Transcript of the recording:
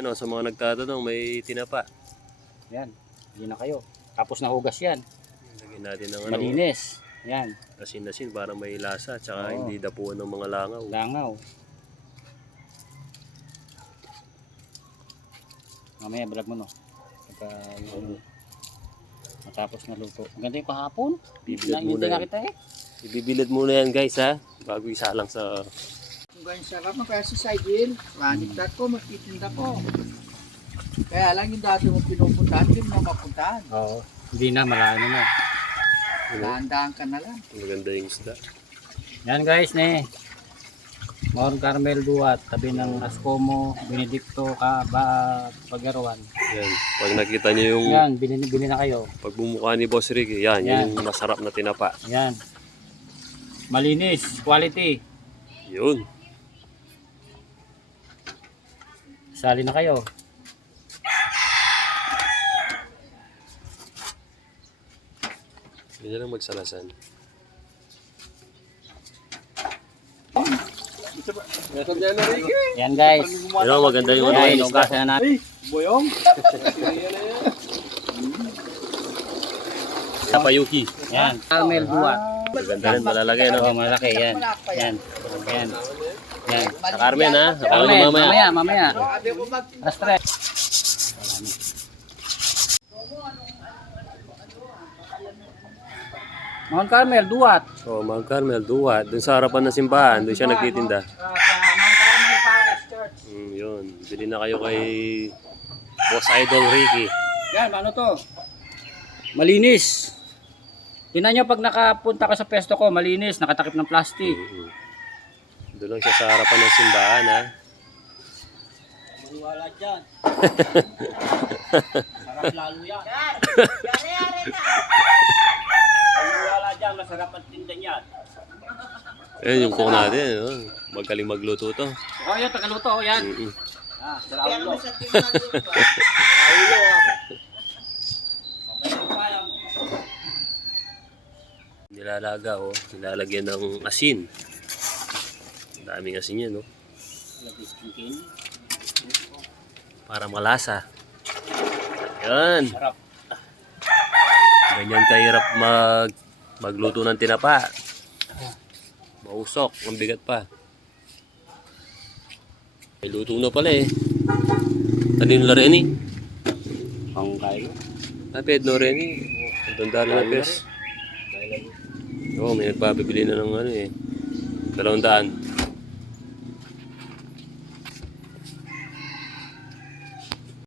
Ano, sa mga nagtatanong, may tinapa. Yan. Hindi na kayo. Tapos nahugas yan. Lagyan natin ng ano, Malinis. Yan. asin-asin para may lasa. Tsaka Oo. hindi dapuan ng mga langaw. Langaw. Mamaya vlog mo no. Pagka yung matapos na luto. Maganda yung kahapon. Bibilad muna na yan. kita eh. Ibibilad muna yan guys ha. Bago isalang sa... Kung ganyan sarap mo kaya sa Saigil, maniktat ko, magtitinda ko. Kaya lang yung dati mo pinupuntahan, hindi mo na mapuntahan. Oo. Hindi na, malayo na. Dahan-dahan ka na lang. Maganda yung isda. Yan guys, ne. Mount Carmel Duat, tabi ng Ascomo, Benedicto, Pagarawan. Yan. Pag nakita nyo yung Yan, bili na kayo. pagbumuka ni Boss Ricky, yan. Yan. Yung masarap na tinapa. Yan. Malinis, quality. Yun. Sali na kayo. Hindi na lang magsalasan. Yan guys. Pero maganda yung ano Yan, yung isda. hugasan na natin. Boyong? Tapayuki. Yan. Carmel Duat. Maganda rin, malalagay no. Oo, malaki. Yan. Yan. Yan. Yan. Sa Carmen ha. Ako Carmel, mamaya. mamaya. Sabi ko mag... Astre. Mount Carmel Duat. Oh, Mount Carmel, Duat. Doon sa harapan ng simbahan, doon siya nagtitinda. Sa Mount Carmel Parish Church. Yun. Bili na kayo kay Boss Idol Ricky. Yan, ano to? Malinis. Tingnan nyo pag nakapunta ka sa pesto ko, malinis, nakatakip ng plastic. Doon lang siya sa harapan ng simbahan ha. Maniwala dyan. Sarap lalo yan. Yari-yari na. Maniwala dyan, masarap ang tinda niyan. Ayan yung cook natin. Oh. Magaling magluto to. Oh, yan, tagaluto, oh, yan. Ah, Kaya saraulo. naman sa tingnan Nilalaga oh. Nilalagyan ng asin. Ang daming asin yan oh. Para malasa. Yan. Sarap. Ganyan kahirap magluto ng tinapa. Mausok. Ang bigat pa. May luto na pala eh. Kanino la rin eh? Ang kain. Napid no rin eh. Ang tanda na pes. Oo, may nagpapabili na ng ano eh. 200.